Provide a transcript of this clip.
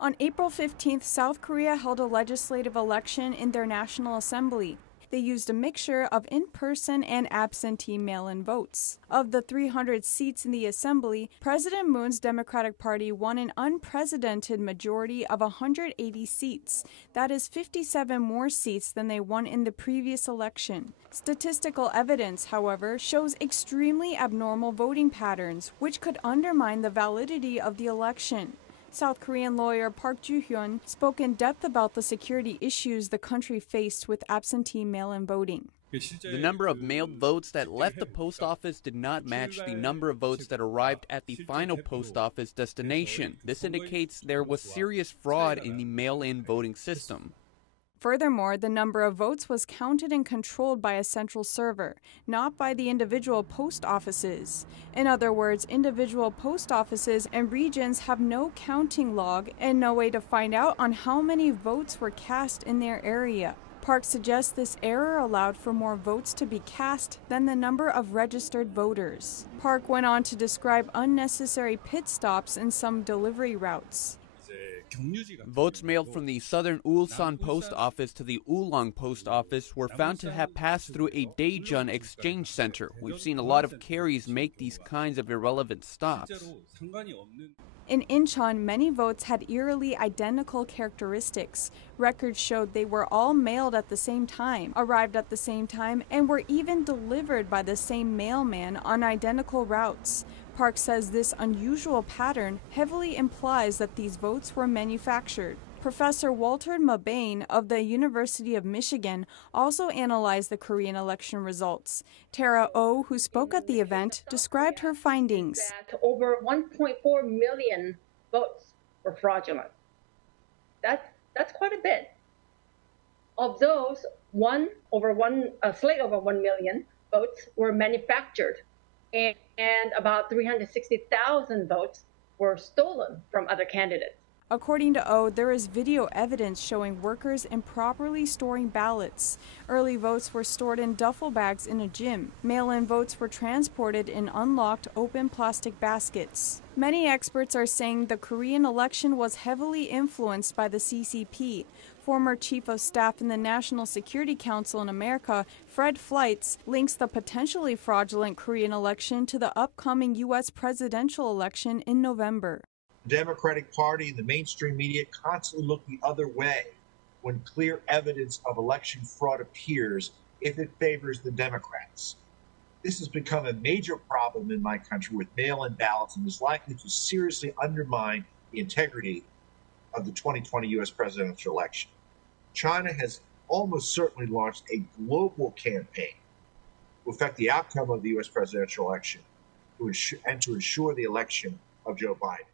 On April 15th, South Korea held a legislative election in their National Assembly. They used a mixture of in-person and absentee mail-in votes. Of the 300 seats in the assembly, President Moon's Democratic Party won an unprecedented majority of 180 seats. That is 57 more seats than they won in the previous election. Statistical evidence, however, shows extremely abnormal voting patterns, which could undermine the validity of the election. South Korean lawyer Park Ju Hyun spoke in depth about the security issues the country faced with absentee mail-in voting. The number of mailed votes that left the post office did not match the number of votes that arrived at the final post office destination. This indicates there was serious fraud in the mail-in voting system. Furthermore, the number of votes was counted and controlled by a central server, not by the individual post offices. In other words, individual post offices and regions have no counting log and no way to find out on how many votes were cast in their area. Park suggests this error allowed for more votes to be cast than the number of registered voters. Park went on to describe unnecessary pit stops in some delivery routes. Votes mailed from the southern Ulsan post office to the Ulong post office were found to have passed through a Daejeon exchange center. We've seen a lot of carriers make these kinds of irrelevant stops. In Incheon, many votes had eerily identical characteristics. Records showed they were all mailed at the same time, arrived at the same time, and were even delivered by the same mailman on identical routes. Park says this unusual pattern heavily implies that these votes were manufactured. Professor Walter Mabane of the University of Michigan also analyzed the Korean election results. Tara Oh, who spoke at the event, described her findings. That over 1.4 million votes were fraudulent. That's quite a bit. Of those, slightly over 1 million votes were manufactured, and about 360,000 votes were stolen from other candidates. According to O, there is video evidence showing workers improperly storing ballots. Early votes were stored in duffel bags in a gym. Mail-in votes were transported in unlocked, open plastic baskets. Many experts are saying the Korean election was heavily influenced by the CCP. Former Chief of Staff in the National Security Council in America, Fred Fleitz, links the potentially fraudulent Korean election to the upcoming U.S. presidential election in November. The Democratic Party and the mainstream media constantly look the other way when clear evidence of election fraud appears if it favors the Democrats. This has become a major problem in my country with mail-in ballots and is likely to seriously undermine the integrity of the 2020 U.S. presidential election. China has almost certainly launched a global campaign to affect the outcome of the U.S. presidential election and to ensure the election of Joe Biden.